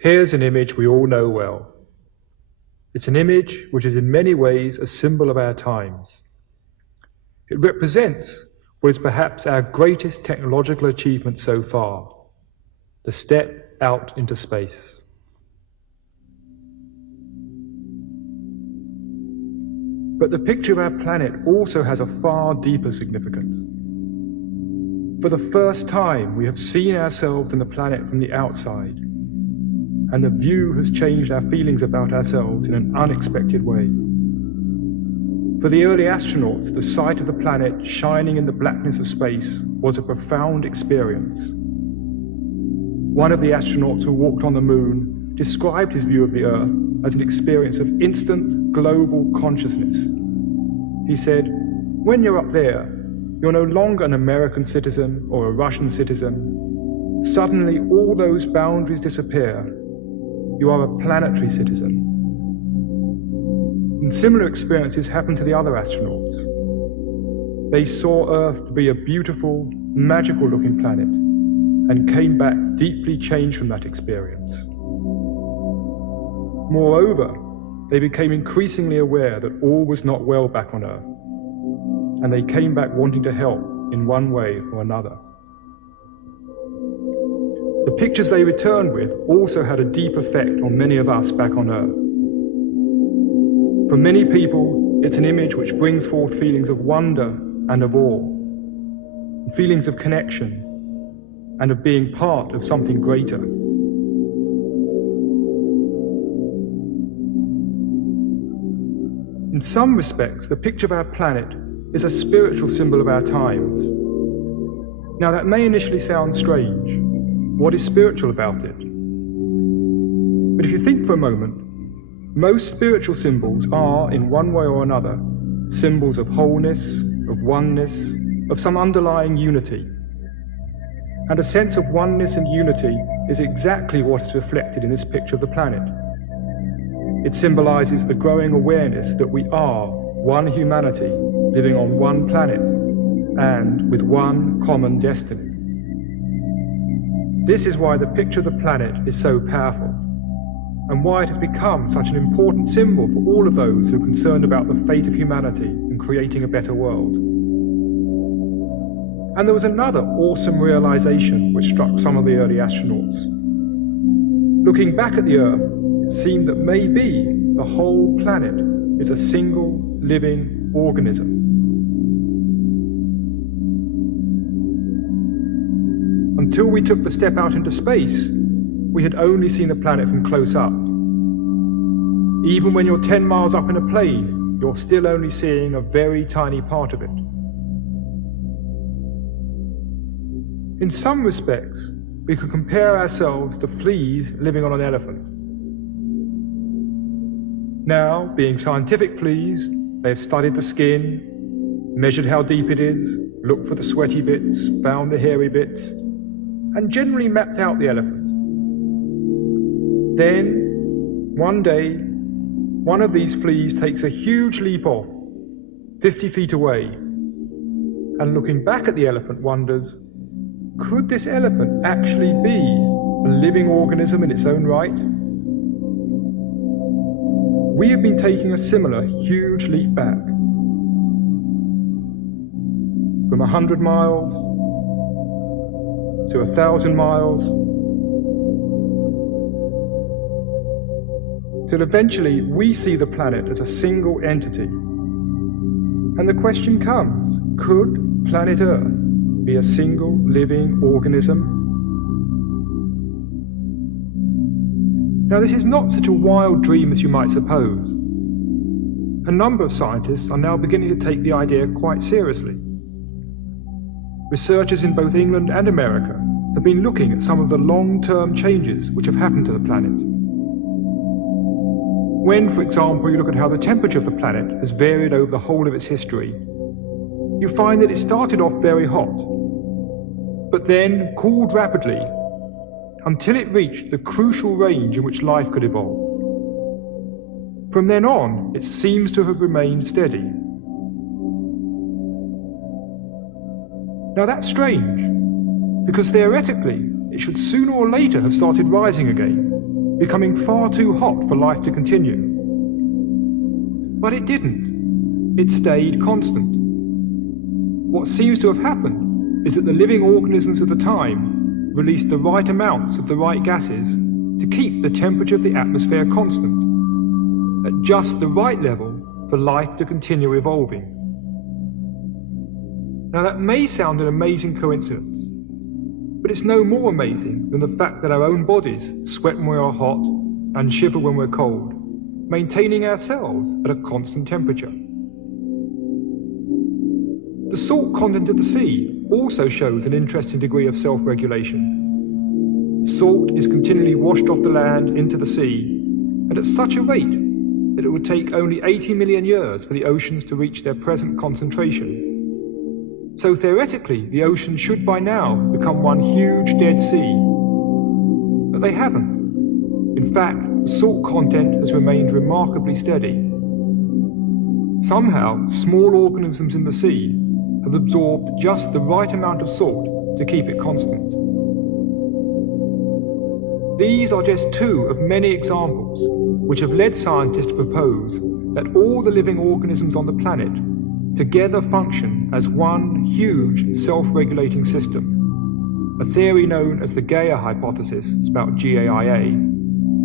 Here's an image we all know well. It's an image which is in many ways a symbol of our times. It represents what is perhaps our greatest technological achievement so far, the step out into space. But the picture of our planet also has a far deeper significance. For the first time, we have seen ourselves and the planet from the outside, and the view has changed our feelings about ourselves in an unexpected way. For the early astronauts, the sight of the planet shining in the blackness of space was a profound experience. One of the astronauts who walked on the moon described his view of the Earth as an experience of instant global consciousness. He said, "When you're up there, you're no longer an American citizen or a Russian citizen. Suddenly all those boundaries disappear. You are a planetary citizen." And similar experiences happened to the other astronauts. They saw Earth to be a beautiful, magical-looking planet and came back deeply changed from that experience. Moreover, they became increasingly aware that all was not well back on Earth, and they came back wanting to help in one way or another. The pictures they returned with also had a deep effect on many of us back on Earth. For many people, it's an image which brings forth feelings of wonder and of awe, feelings of connection and of being part of something greater. In some respects, the picture of our planet is a spiritual symbol of our times. Now, that may initially sound strange. What is spiritual about it? But if you think for a moment, most spiritual symbols are, in one way or another, symbols of wholeness, of oneness, of some underlying unity. And a sense of oneness and unity is exactly what is reflected in this picture of the planet. It symbolizes the growing awareness that we are one humanity living on one planet and with one common destiny. This is why the picture of the planet is so powerful, and why it has become such an important symbol for all of those who are concerned about the fate of humanity and creating a better world. And there was another awesome realization which struck some of the early astronauts. Looking back at the Earth, it seemed that maybe the whole planet is a single living organism. Until we took the step out into space, we had only seen the planet from close up. Even when you're 10 miles up in a plane, you're still only seeing a very tiny part of it. In some respects, we could compare ourselves to fleas living on an elephant. Now, being scientific fleas, they've studied the skin, measured how deep it is, looked for the sweaty bits, found the hairy bits, and generally mapped out the elephant. Then, one day, one of these fleas takes a huge leap off, 50 feet away, and looking back at the elephant wonders, could this elephant actually be a living organism in its own right? We have been taking a similar huge leap back. From 100 miles to 1,000 miles, till eventually we see the planet as a single entity. And the question comes, could planet Earth be a single living organism? Now, this is not such a wild dream as you might suppose. A number of scientists are now beginning to take the idea quite seriously. Researchers in both England and America have been looking at some of the long-term changes which have happened to the planet. When, for example, you look at how the temperature of the planet has varied over the whole of its history, you find that it started off very hot, but then cooled rapidly until it reached the crucial range in which life could evolve. From then on, it seems to have remained steady. Now that's strange, because theoretically, it should sooner or later have started rising again. becoming far too hot for life to continue. But it didn't. It stayed constant. What seems to have happened is that the living organisms of the time released the right amounts of the right gases to keep the temperature of the atmosphere constant, at just the right level for life to continue evolving. Now that may sound an amazing coincidence, but it's no more amazing than the fact that our own bodies sweat when we are hot and shiver when we're cold, maintaining ourselves at a constant temperature. The salt content of the sea also shows an interesting degree of self-regulation. Salt is continually washed off the land into the sea, and at such a rate that it would take only 80 million years for the oceans to reach their present concentration. So theoretically, the oceans should by now become one huge dead sea. But they haven't. In fact, the salt content has remained remarkably steady. Somehow, small organisms in the sea have absorbed just the right amount of salt to keep it constant. These are just two of many examples which have led scientists to propose that all the living organisms on the planet together function as one huge self-regulating system, a theory known as the Gaia hypothesis, spelled Gaia,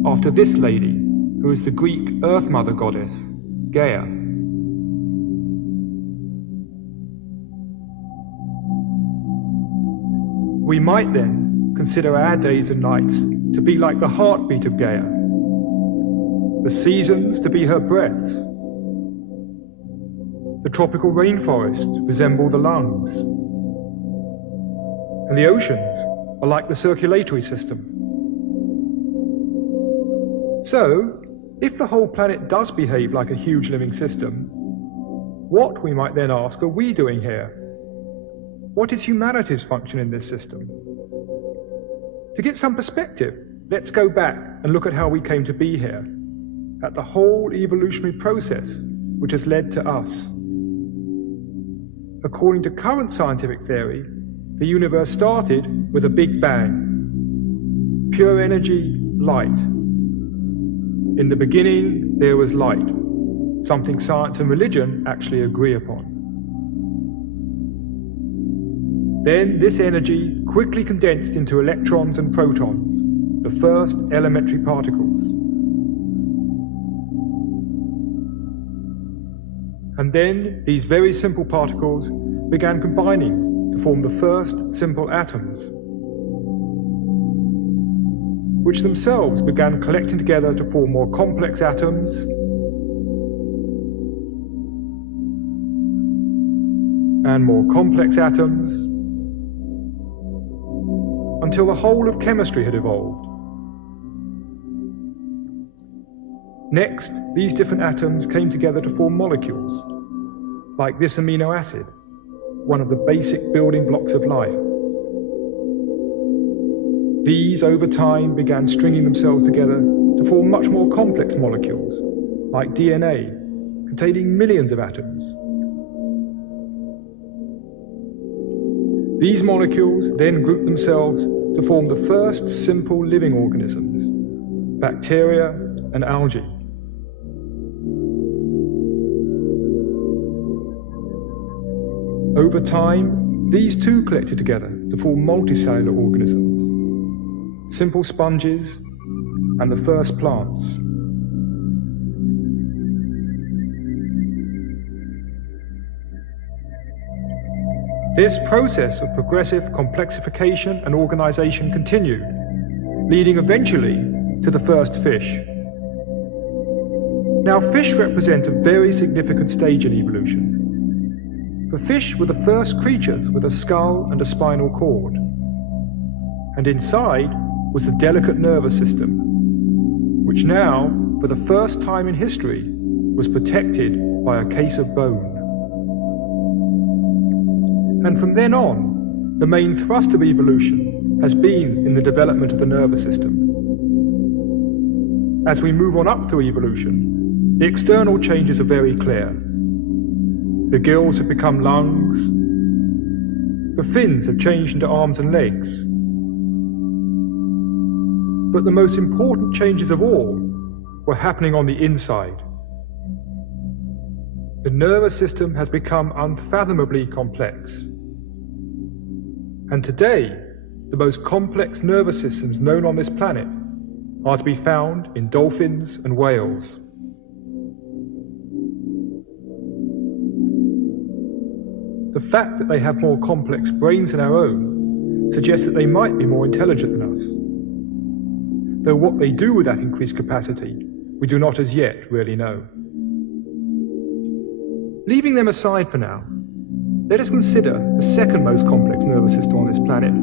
after this lady, who is the Greek Earth Mother goddess, Gaia. We might then consider our days and nights to be like the heartbeat of Gaia, the seasons to be her breaths, the tropical rainforest resemble the lungs, and the oceans are like the circulatory system. So, if the whole planet does behave like a huge living system, what, we might then ask, are we doing here? What is humanity's function in this system? To get some perspective, let's go back and look at how we came to be here, at the whole evolutionary process which has led to us. According to current scientific theory, the universe started with a big bang. Pure energy, light. In the beginning, there was light, something science and religion actually agree upon. Then this energy quickly condensed into electrons and protons, the first elementary particles. And then these very simple particles began combining to form the first simple atoms, which themselves began collecting together to form more complex atoms, and more complex atoms, until the whole of chemistry had evolved. Next, these different atoms came together to form molecules, like this amino acid, one of the basic building blocks of life. These, over time, began stringing themselves together to form much more complex molecules, like DNA, containing millions of atoms. These molecules then grouped themselves to form the first simple living organisms, bacteria and algae. Over time, these too collected together to form multicellular organisms, simple sponges, and the first plants. This process of progressive complexification and organization continued, leading eventually to the first fish. Now, fish represent a very significant stage in evolution. For fish were the first creatures with a skull and a spinal cord, and inside was the delicate nervous system, which now, for the first time in history, was protected by a case of bone. And from then on, the main thrust of evolution has been in the development of the nervous system. As we move on up through evolution, the external changes are very clear. The gills have become lungs, the fins have changed into arms and legs, But the most important changes of all were happening on the inside. The nervous system has become unfathomably complex. And today, the most complex nervous systems known on this planet are to be found in dolphins and whales. The fact that they have more complex brains than our own suggests that they might be more intelligent than us. Though what they do with that increased capacity, we do not as yet really know. Leaving them aside for now, let us consider the second most complex nervous system on this planet,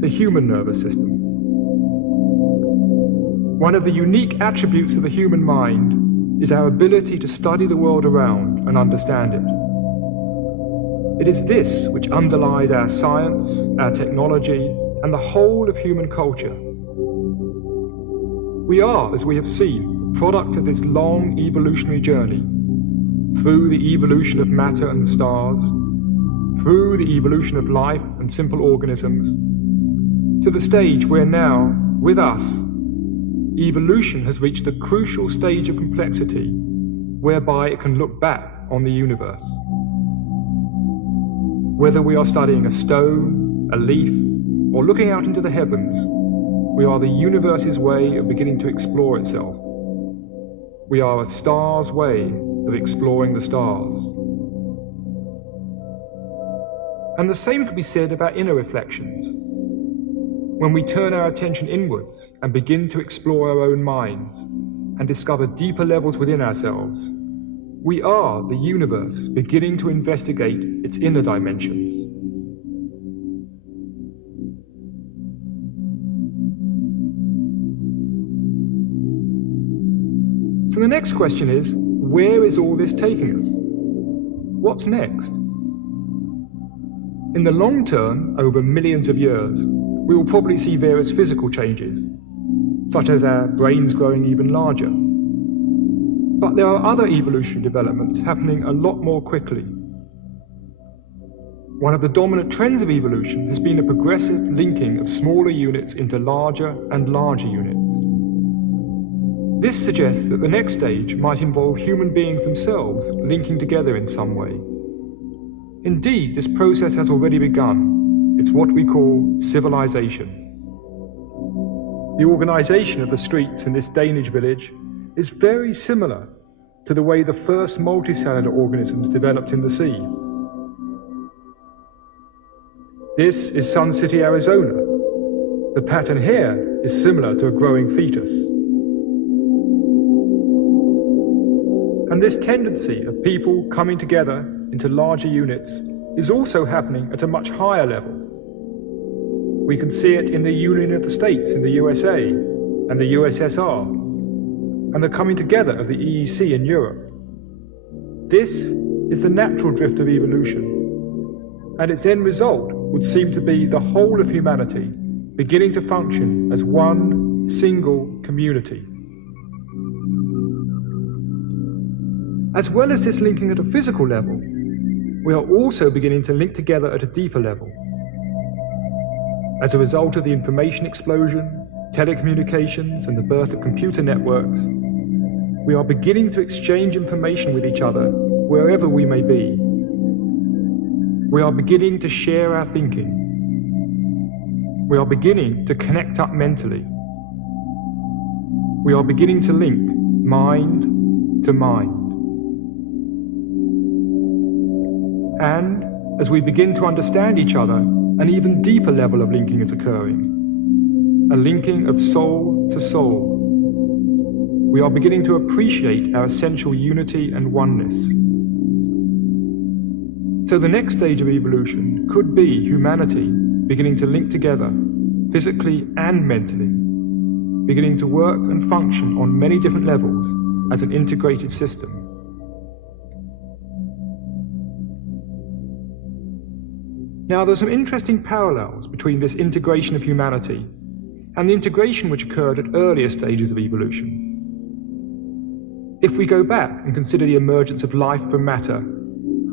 the human nervous system. One of the unique attributes of the human mind is our ability to study the world around and understand it. It is this which underlies our science, our technology, and the whole of human culture. We are, as we have seen, the product of this long evolutionary journey, through the evolution of matter and the stars, through the evolution of life and simple organisms, to the stage where now, with us, evolution has reached the crucial stage of complexity whereby it can look back on the universe. Whether we are studying a stone, a leaf, or looking out into the heavens, we are the universe's way of beginning to explore itself. We are a star's way of exploring the stars. And the same could be said of our inner reflections. When we turn our attention inwards and begin to explore our own minds and discover deeper levels within ourselves, we are the universe beginning to investigate its inner dimensions. So the next question is, where is all this taking us? What's next? In the long term, over millions of years, we will probably see various physical changes, such as our brains growing even larger. But there are other evolutionary developments happening a lot more quickly. One of the dominant trends of evolution has been a progressive linking of smaller units into larger and larger units. This suggests that the next stage might involve human beings themselves linking together in some way. Indeed, this process has already begun. It's what we call civilization. The organization of the streets in this Danish village is very similar to the way the first multicellular organisms developed in the sea. This is Sun City, Arizona. The pattern here is similar to a growing fetus. And this tendency of people coming together into larger units is also happening at a much higher level. We can see it in the Union of the States in the USA and the USSR, and the coming together of the EEC in Europe. This is the natural drift of evolution, and its end result would seem to be the whole of humanity beginning to function as one single community. As well as this linking at a physical level, we are also beginning to link together at a deeper level. As a result of the information explosion, telecommunications, and the birth of computer networks, we are beginning to exchange information with each other wherever we may be. We are beginning to share our thinking. We are beginning to connect up mentally. We are beginning to link mind to mind. And as we begin to understand each other, an even deeper level of linking is occurring. A linking of soul to soul. We are beginning to appreciate our essential unity and oneness. So the next stage of evolution could be humanity beginning to link together, physically and mentally, beginning to work and function on many different levels as an integrated system. Now, there's some interesting parallels between this integration of humanity and the integration which occurred at earlier stages of evolution. If we go back and consider the emergence of life from matter,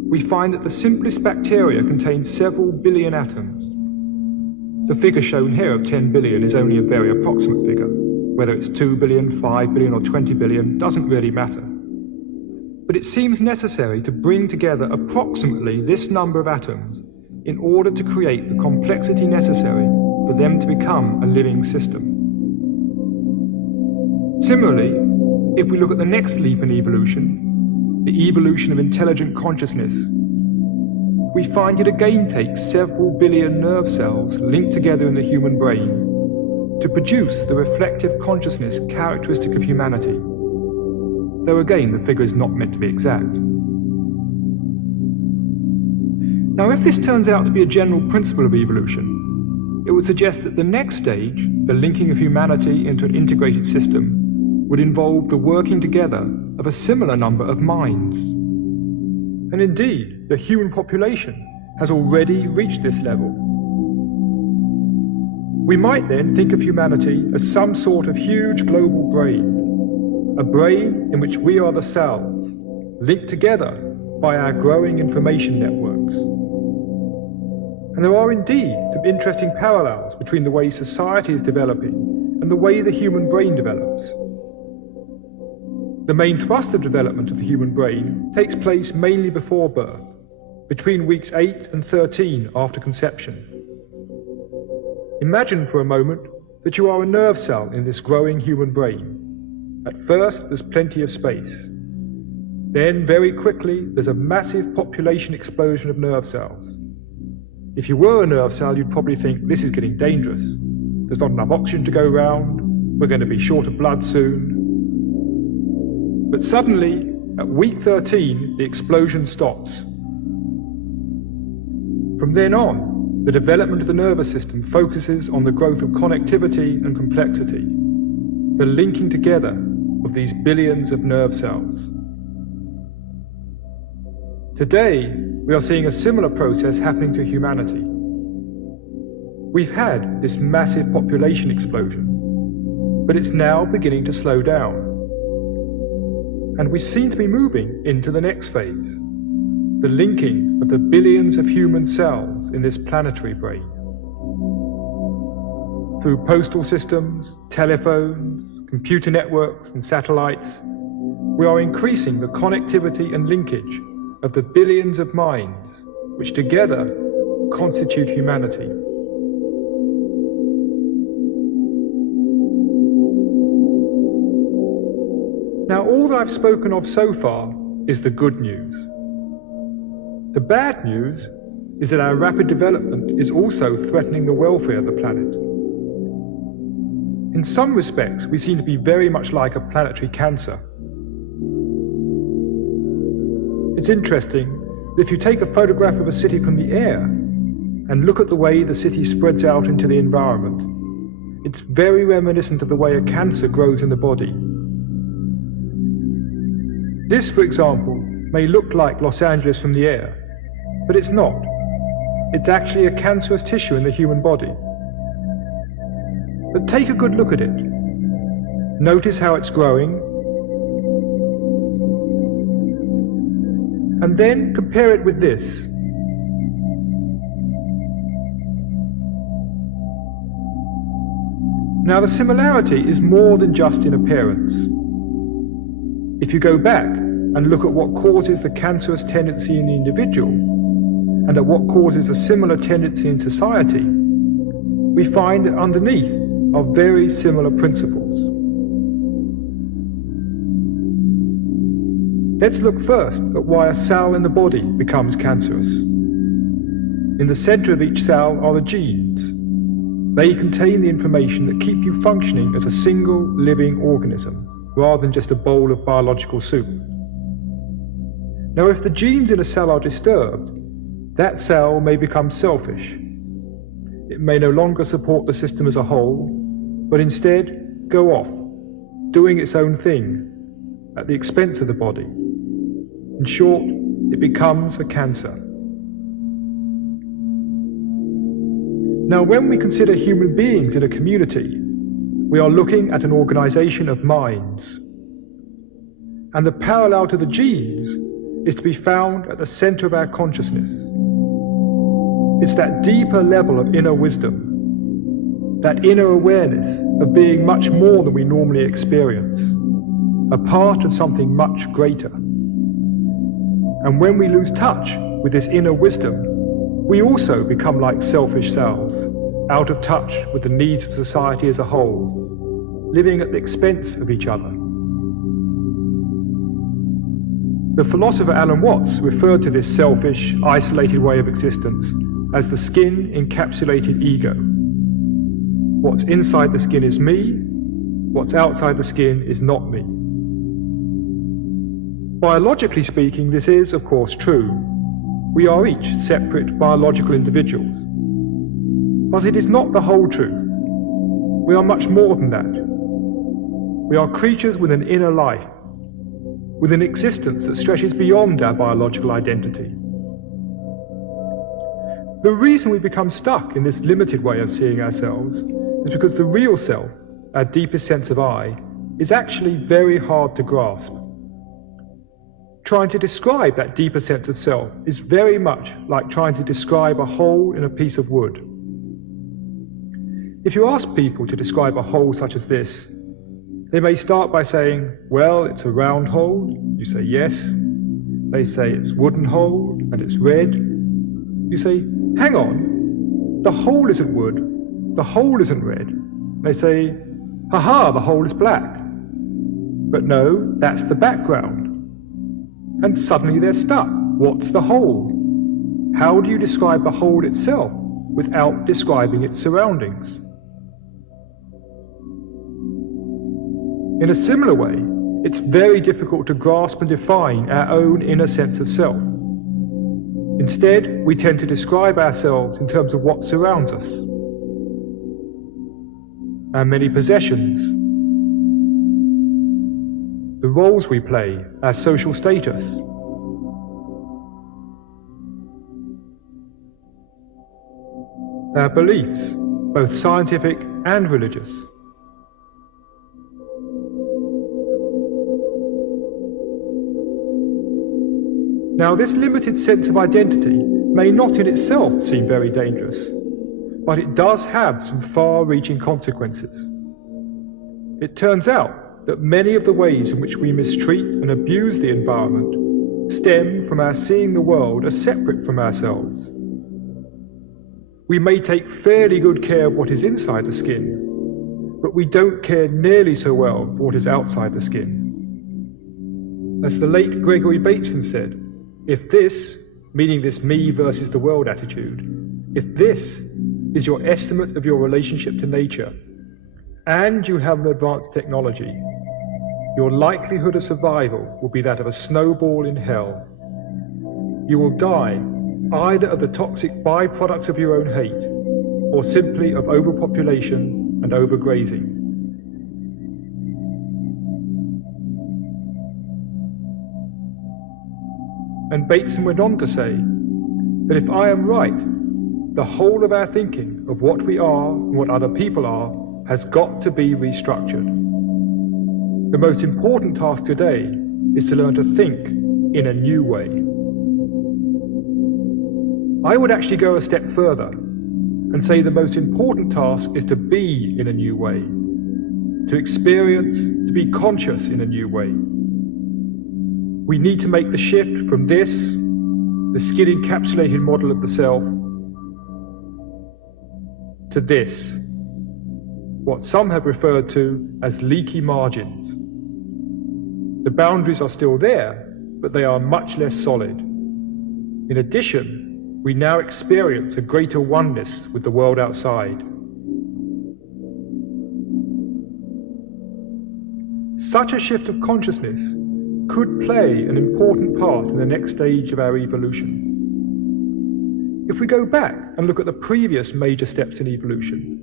we find that the simplest bacteria contain several billion atoms. The figure shown here of 10 billion is only a very approximate figure. Whether it's 2 billion, 5 billion or 20 billion doesn't really matter. But it seems necessary to bring together approximately this number of atoms in order to create the complexity necessary for them to become a living system. Similarly, if we look at the next leap in evolution, the evolution of intelligent consciousness, we find it again takes several billion nerve cells linked together in the human brain to produce the reflective consciousness characteristic of humanity, though again the figure is not meant to be exact. Now, if this turns out to be a general principle of evolution, it would suggest that the next stage, the linking of humanity into an integrated system, would involve the working together of a similar number of minds. And indeed, the human population has already reached this level. We might then think of humanity as some sort of huge global brain, a brain in which we are the cells, linked together by our growing information networks. And there are indeed some interesting parallels between the way society is developing and the way the human brain develops. The main thrust of development of the human brain takes place mainly before birth, between weeks 8 and 13 after conception. Imagine for a moment that you are a nerve cell in this growing human brain. At first, there's plenty of space. Then, very quickly, there's a massive population explosion of nerve cells. If you were a nerve cell, you'd probably think, this is getting dangerous. There's not enough oxygen to go round. We're going to be short of blood soon. But suddenly, at week 13, the explosion stops. From then on, the development of the nervous system focuses on the growth of connectivity and complexity, the linking together of these billions of nerve cells. Today, we are seeing a similar process happening to humanity. We've had this massive population explosion, but it's now beginning to slow down. And we seem to be moving into the next phase, the linking of the billions of human cells in this planetary brain. Through postal systems, telephones, computer networks and satellites, we are increasing the connectivity and linkage of the billions of minds which together constitute humanity. Now, all that I've spoken of so far is the good news. The bad news is that our rapid development is also threatening the welfare of the planet. In some respects, we seem to be very much like a planetary cancer. It's interesting that if you take a photograph of a city from the air and look at the way the city spreads out into the environment, it's very reminiscent of the way a cancer grows in the body. This, for example, may look like Los Angeles from the air, but it's not. It's actually a cancerous tissue in the human body. But take a good look at it. Notice how it's growing, and then compare it with this. Now, the similarity is more than just in appearance. If you go back and look at what causes the cancerous tendency in the individual, and at what causes a similar tendency in society, we find that underneath are very similar principles. Let's look first at why a cell in the body becomes cancerous. In the center of each cell are the genes. They contain the information that keep you functioning as a single living organism, rather than just a bowl of biological soup. Now, if the genes in a cell are disturbed, that cell may become selfish. It may no longer support the system as a whole, but instead go off, doing its own thing, at the expense of the body. In short, it becomes a cancer. Now, when we consider human beings in a community, we are looking at an organization of minds. And the parallel to the genes is to be found at the center of our consciousness. It's that deeper level of inner wisdom, that inner awareness of being much more than we normally experience, a part of something much greater. And when we lose touch with this inner wisdom, we also become like selfish selves, out of touch with the needs of society as a whole, living at the expense of each other. The philosopher Alan Watts referred to this selfish, isolated way of existence as the skin-encapsulated ego. What's inside the skin is me, what's outside the skin is not me. Biologically speaking, this is, of course, true. We are each separate biological individuals. But it is not the whole truth. We are much more than that. We are creatures with an inner life, with an existence that stretches beyond our biological identity. The reason we become stuck in this limited way of seeing ourselves is because the real self, our deepest sense of I, is actually very hard to grasp. Trying to describe that deeper sense of self is very much like trying to describe a hole in a piece of wood. If you ask people to describe a hole such as this, they may start by saying, well, it's a round hole. You say yes. They say it's a wooden hole and it's red. You say, hang on, the hole isn't wood, the hole isn't red. They say, haha, the hole is black. But no, that's the background. And suddenly they're stuck. What's the hole? How do you describe the hole itself without describing its surroundings? In a similar way, it's very difficult to grasp and define our own inner sense of self. Instead, we tend to describe ourselves in terms of what surrounds us. Our many possessions, the roles we play, our social status. Our beliefs, both scientific and religious. Now, this limited sense of identity may not in itself seem very dangerous, but it does have some far-reaching consequences. It turns out that many of the ways in which we mistreat and abuse the environment stem from our seeing the world as separate from ourselves. We may take fairly good care of what is inside the skin, but we don't care nearly so well for what is outside the skin. As the late Gregory Bateson said, if this, meaning this me versus the world attitude, if this is your estimate of your relationship to nature, and you have an advanced technology, your likelihood of survival will be that of a snowball in hell. You will die either of the toxic byproducts of your own hate, or simply of overpopulation and overgrazing. And Bateson went on to say that if I am right, the whole of our thinking of what we are and what other people are has got to be restructured. The most important task today is to learn to think in a new way. I would actually go a step further and say the most important task is to be in a new way, to experience, to be conscious in a new way. We need to make the shift from this, the skin-encapsulated model of the self, to this, what some have referred to as leaky margins. The boundaries are still there, but they are much less solid. In addition, we now experience a greater oneness with the world outside. Such a shift of consciousness could play an important part in the next stage of our evolution. If we go back and look at the previous major steps in evolution,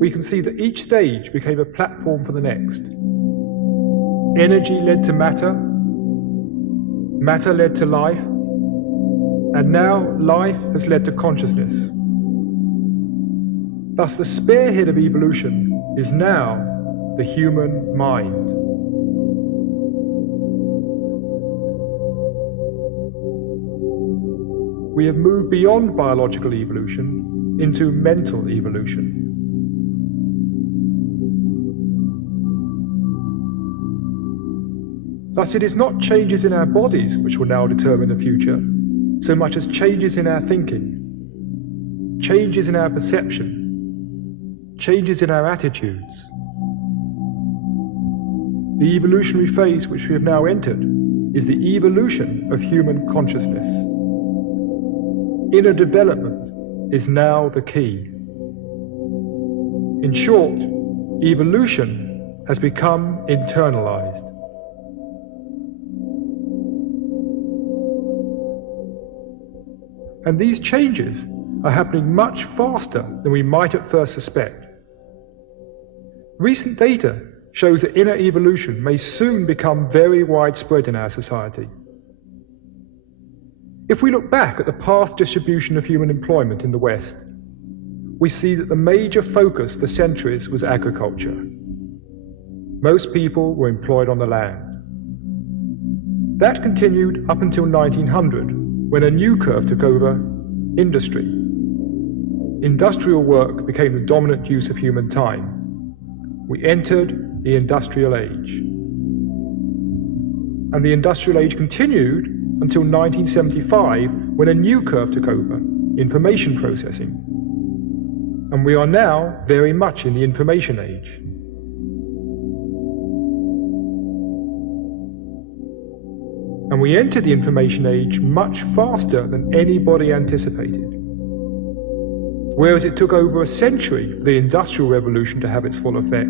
we can see that each stage became a platform for the next. Energy led to matter, matter led to life, and now life has led to consciousness. Thus, the spearhead of evolution is now the human mind. We have moved beyond biological evolution into mental evolution. Thus it is not changes in our bodies which will now determine the future, so much as changes in our thinking, changes in our perception, changes in our attitudes. The evolutionary phase which we have now entered is the evolution of human consciousness. Inner development is now the key. In short, evolution has become internalized. And these changes are happening much faster than we might at first suspect. Recent data shows that inner evolution may soon become very widespread in our society. If we look back at the past distribution of human employment in the West, we see that the major focus for centuries was agriculture. Most people were employed on the land. That continued up until 1900, when a new curve took over: industry. Industrial work became the dominant use of human time. We entered the industrial age. And the industrial age continued until 1975, when a new curve took over: information processing. And we are now very much in the information age. And we entered the information age much faster than anybody anticipated. Whereas it took over a century for the Industrial Revolution to have its full effect,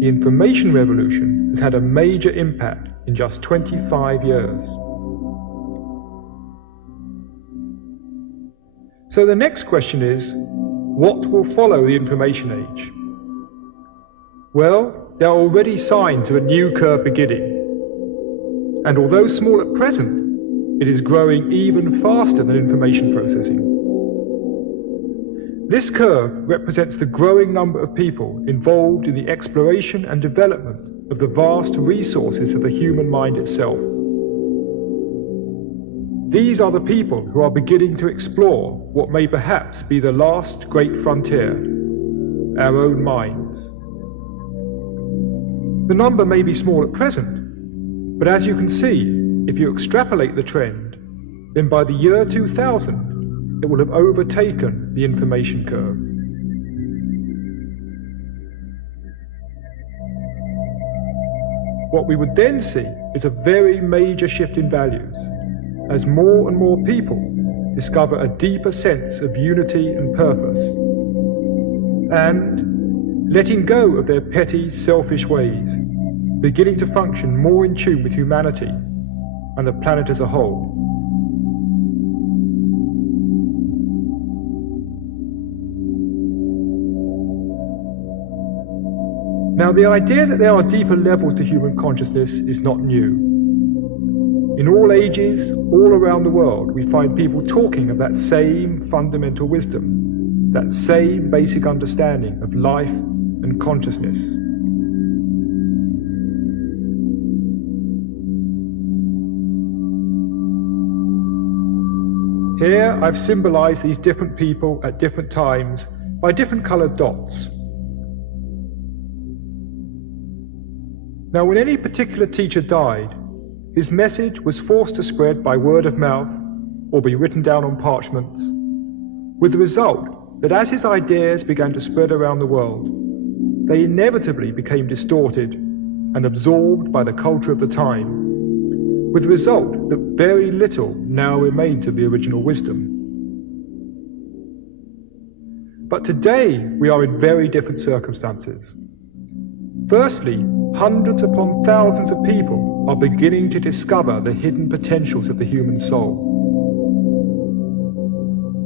the information revolution has had a major impact in just 25 years. So the next question is, what will follow the information age? Well, there are already signs of a new curve beginning. And although small at present, it is growing even faster than information processing. This curve represents the growing number of people involved in the exploration and development of the vast resources of the human mind itself. These are the people who are beginning to explore what may perhaps be the last great frontier, our own minds. The number may be small at present, but as you can see, if you extrapolate the trend, then by the year 2000, it will have overtaken the information curve. What we would then see is a very major shift in values, as more and more people discover a deeper sense of unity and purpose, and, letting go of their petty, selfish ways, beginning to function more in tune with humanity and the planet as a whole. Now, the idea that there are deeper levels to human consciousness is not new. In all ages, all around the world, we find people talking of that same fundamental wisdom, that same basic understanding of life and consciousness. Here, I've symbolized these different people at different times by different colored dots. Now, when any particular teacher died, his message was forced to spread by word of mouth or be written down on parchments, with the result that as his ideas began to spread around the world, they inevitably became distorted and absorbed by the culture of the time, with the result that very little now remains of the original wisdom. But today we are in very different circumstances. Firstly, hundreds upon thousands of people are beginning to discover the hidden potentials of the human soul.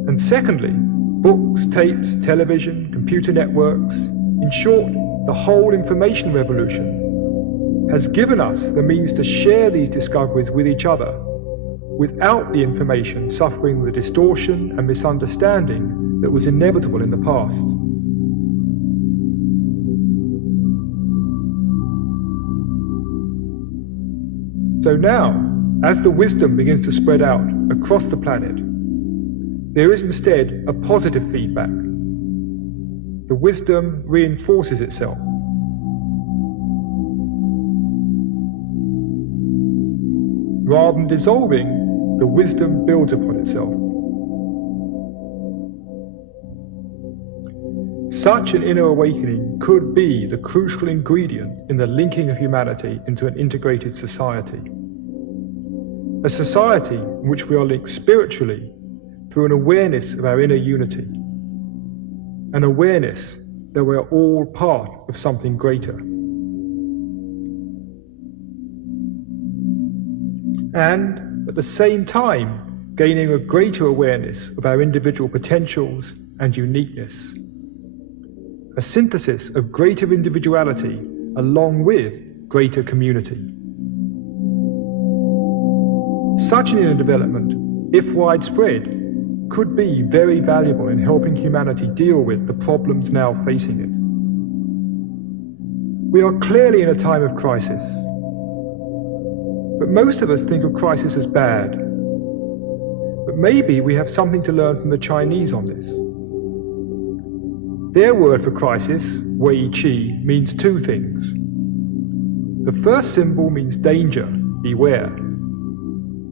And secondly, books, tapes, television, computer networks, in short, the whole information revolution, has given us the means to share these discoveries with each other, without the information suffering the distortion and misunderstanding that was inevitable in the past. So now, as the wisdom begins to spread out across the planet, there is instead a positive feedback. The wisdom reinforces itself. rather than dissolving, the wisdom builds upon itself. Such an inner awakening could be the crucial ingredient in the linking of humanity into an integrated society. A society in which we are linked spiritually through an awareness of our inner unity, an awareness that we are all part of something greater. And at the same time, gaining a greater awareness of our individual potentials and uniqueness. A synthesis of greater individuality along with greater community. Such an inner development, if widespread, could be very valuable in helping humanity deal with the problems now facing it. We are clearly in a time of crisis, but most of us think of crisis as bad. But maybe we have something to learn from the Chinese on this. Their word for crisis, Wei Qi, means two things. The first symbol means danger, beware.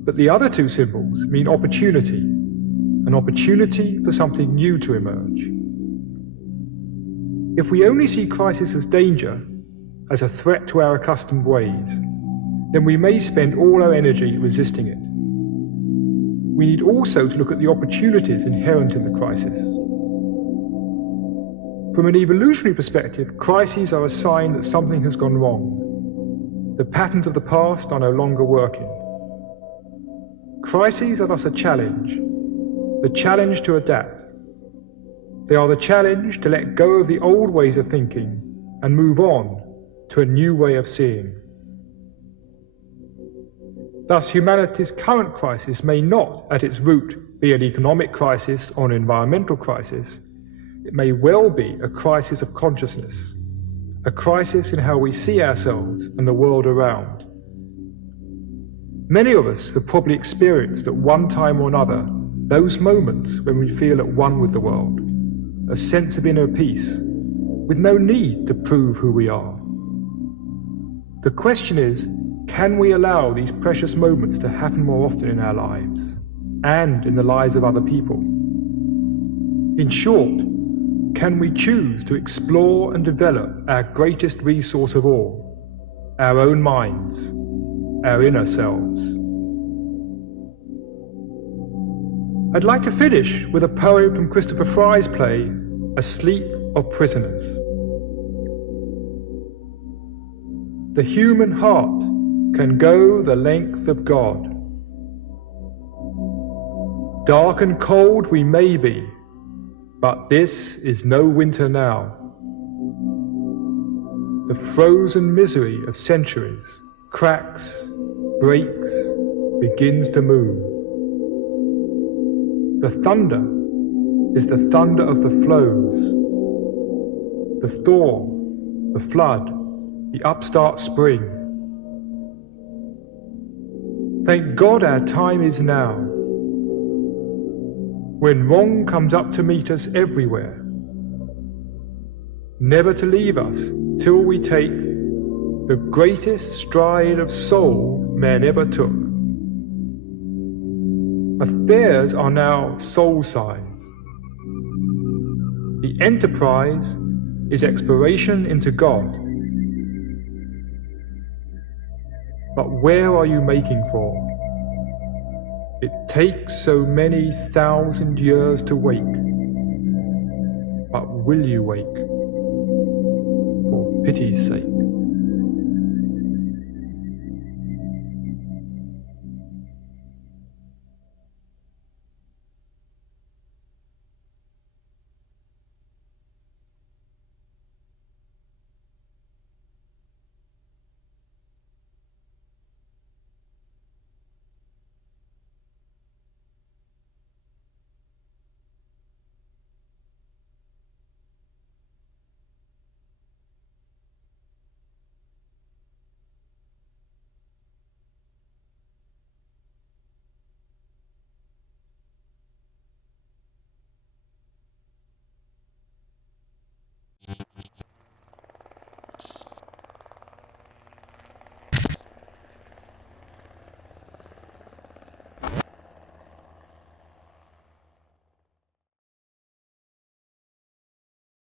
But the other two symbols mean opportunity, an opportunity for something new to emerge. If we only see crisis as danger, as a threat to our accustomed ways, then we may spend all our energy resisting it. We need also to look at the opportunities inherent in the crisis. From an evolutionary perspective, crises are a sign that something has gone wrong. The patterns of the past are no longer working. Crises are thus a challenge, the challenge to adapt. They are the challenge to let go of the old ways of thinking and move on to a new way of seeing. Thus, humanity's current crisis may not, at its root, be an economic crisis or an environmental crisis. It may well be a crisis of consciousness, a crisis in how we see ourselves and the world around. Many of us have probably experienced at one time or another those moments when we feel at one with the world, a sense of inner peace, with no need to prove who we are. The question is, can we allow these precious moments to happen more often in our lives, and in the lives of other people? In short, can we choose to explore and develop our greatest resource of all, our own minds, our inner selves? I'd like to finish with a poem from Christopher Fry's play, Asleep of Prisoners. The human heart can go the length of God. Dark and cold we may be, but this is no winter now. The frozen misery of centuries cracks, breaks, begins to move. The thunder is the thunder of the flows, the thaw, the flood, the upstart spring. Thank God our time is now, when wrong comes up to meet us everywhere, never to leave us till we take the greatest stride of soul man ever took. Affairs are now soul-size. The enterprise is exploration into God. But where are you making for? It takes so many thousand years to wake. But will you wake? For pity's sake.